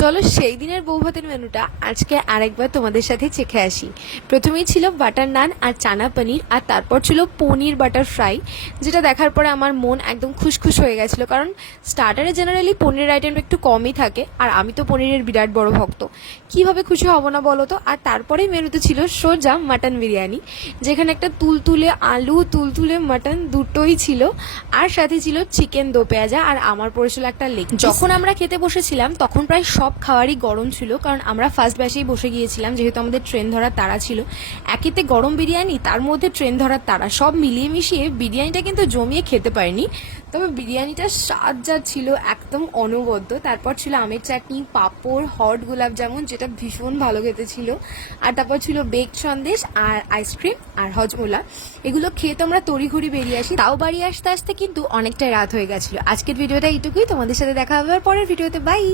চলো সেই দিনের বৌভাতের মেনুটা আজকে আরেকবার তোমাদের সাথে চেখে আসি। প্রথমেই ছিল বাটার নান আর চানা পনির, আর তারপর ছিল পনির বাটার ফ্রাই, যেটা দেখার পরে আমার মন একদম খুশখুশ হয়ে গেছিলো। কারণ স্টার্টারে জেনারেলি পনিরের আইটেম একটু কমই থাকে, আর আমি তো পনিরের বিরাট বড় ভক্ত। কীভাবে খুশি হব না বলো তো। আর তারপরেই মেনুতে ছিল সোজা মাটন বিরিয়ানি, যেখানে একটা তুলতুলে আলু তুলতুলে মাটন দুটোই ছিল, আর সাথে ছিল চিকেন দো পেঁয়াজা, আর আমার পড়েছিল একটা লেগ। যখন আমরা খেতে বসেছিলাম তখন প্রায় সব খাবারই গরম ছিল, কারণ আমরা ফার্স্ট ব্যাচেই বসে গিয়েছিলাম, যেহেতু আমাদের ট্রেন ধরার তাড়া ছিল। একেতে গরম বিরিয়ানি, তার মধ্যে ট্রেন ধরার তাড়া, সব মিলিয়ে মিশিয়ে বিরিয়ানিটা কিন্তু জমিয়ে খেতে পারিনি। তবে বিরিয়ানিটার স্বাদ যা ছিল একদম অনবদ্য। তারপর ছিল আমের চাটনি, পাঁপড়, হট গোলাপ জামুন, যেটা ভীষণ ভালো খেতে ছিল, আর তারপর ছিল বেক সন্দেশ আর আইসক্রিম আর হজমোলা। এগুলো খেয়ে তো আমরা তড়িঘড়ি বেরিয়ে আসি, তাও বাড়ি আসতে আসতে কিন্তু অনেকটাই রাত হয়ে গেছিলো। আজকের ভিডিওটা এইটুকুই, তোমাদের সাথে দেখা হবে পরের ভিডিওতে। বাই।